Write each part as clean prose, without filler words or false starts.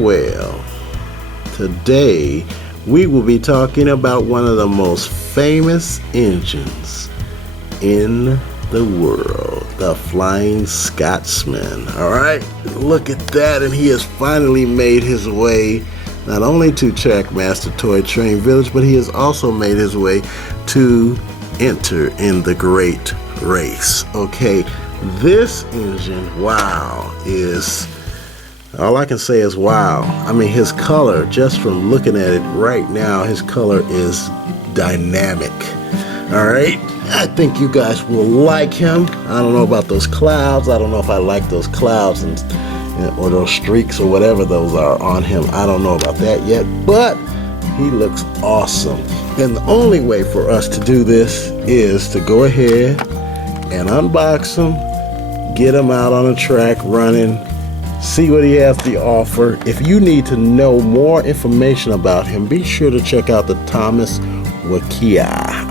Well, today we will be talking about one of the most famous engines in the world, the Flying Scotsman. All right, look at that, and he has finally made his way not only to Trackmaster Toy Train Village, but he has also made his way to enter in the great race. Okay, this engine, wow, is... all I can say is wow. I mean, his color, just from looking at it right now, his color is dynamic. All right, I think you guys will like him. I don't know about those clouds. I don't know if I like those clouds or those streaks or whatever those are on him. I don't know about that yet, but he looks awesome. And the only way for us to do this is to go ahead and unbox him, get him out on the track running, see what he has to offer. If you need to know more information about him, be sure to check out the Tomas Wikia.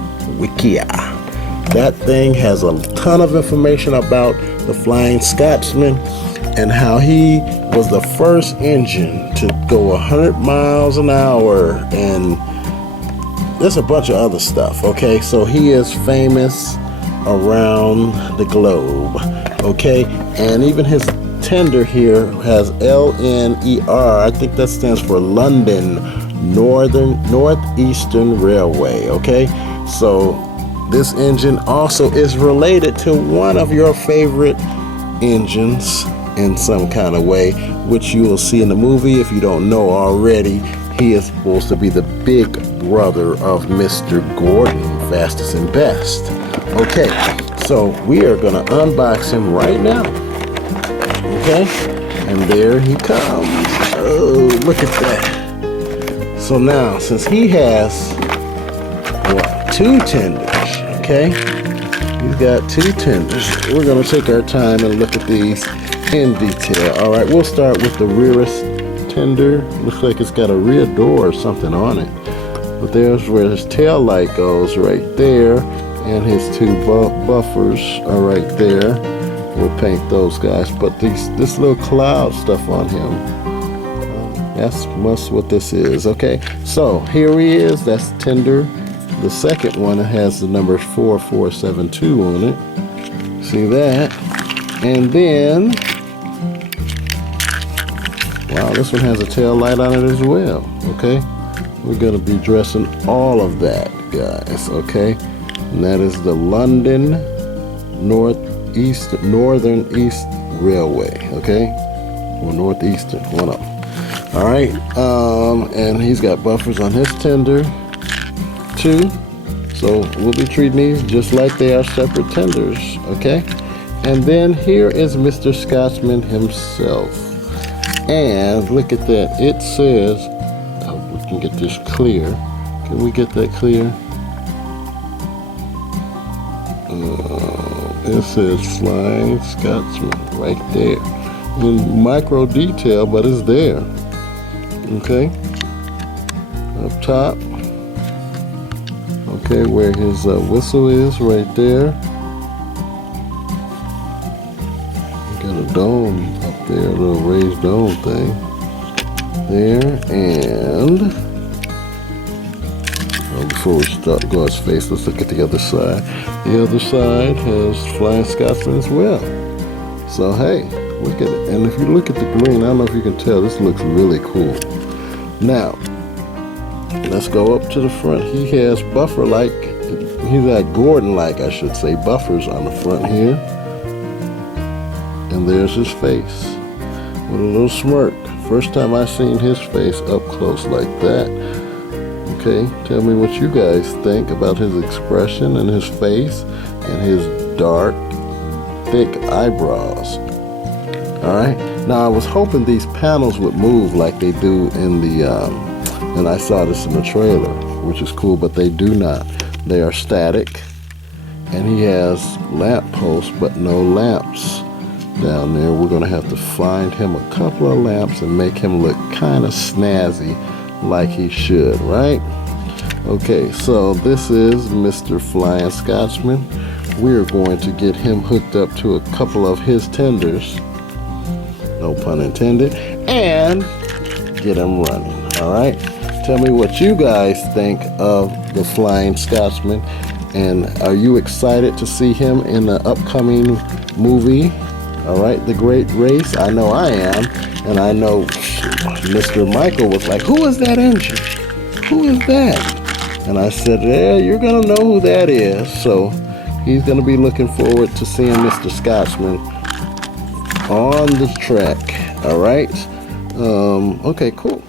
That thing has a ton of information about the Flying Scotsman and how he was the first engine to go 100 miles an hour, and there's a bunch of other stuff. Okay, so he is famous around the globe. Okay, and even his tender here has LNER. I think that stands for London Northeastern Railway. Okay, so this engine also is related to one of your favorite engines in some kind of way, which you will see in the movie. If you don't know already, he is supposed to be the big brother of Mr. Gordon, fastest and best. Okay, so we are gonna unbox him right now. Okay, and there he comes. Oh, look at that. So now, since he has, what, 2 tenders, okay? He's got 2 tenders. We're going to take our time and look at these in detail. All right, we'll start with the rearest tender. Looks like it's got a rear door or something on it. But there's where his tail light goes, right there. And his 2 buffers are right there. We'll paint those guys, but this little cloud stuff on him, that's what this is. Okay, so here he is. That's tender. The second one has the number 4472 on it. See that? And then, wow, this one has a tail light on it as well. Okay, we're gonna be dressing all of that, guys. Okay, and that is the London Northern East Railway, okay, or Northeastern, one of them. All right, and he's got buffers on his tender too, so we'll be treating these just like they are separate tenders. Okay, and then here is Mr. Scotsman himself, and look at that. It says, oh, we can get this clear. Can we get that clear? It says Flying Scotsman right there. In micro detail, but it's there. Okay. Up top. Okay, where his whistle is, right there. Got a dome up there, a little raised dome thing. There, and before we start go his face, let's look at the other side. The other side has Flying Scotsman as well. So hey, look at it. And if you look at the green, I don't know if you can tell, this looks really cool. Now, let's go up to the front. He has buffer-like, he's got Gordon-like, I should say, buffers on the front here. And there's his face with a little smirk. First time I seen his face up close like that. Okay, tell me what you guys think about his expression and his face and his dark, thick eyebrows. All right, now I was hoping these panels would move like they do in the And I saw this in the trailer, which is cool, but they do not. They are static. And he has lamp posts, but no lamps down there. We're going to have to find him a couple of lamps and make him look kind of snazzy like he should, right? Okay, so this is Mr. Flying Scotsman. We're going to get him hooked up to a couple of his tenders, no pun intended, and get him running, all right? Tell me what you guys think of the Flying Scotsman, and are you excited to see him in the upcoming movie, all right, The Great Race? I know I am, and I know Mr. Michael was like, who is that engine? Who is that? And I said, yeah, you're going to know who that is. So he's going to be looking forward to seeing Mr. Scotsman on the track. All right? Okay, cool.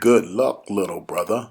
Good luck, little brother.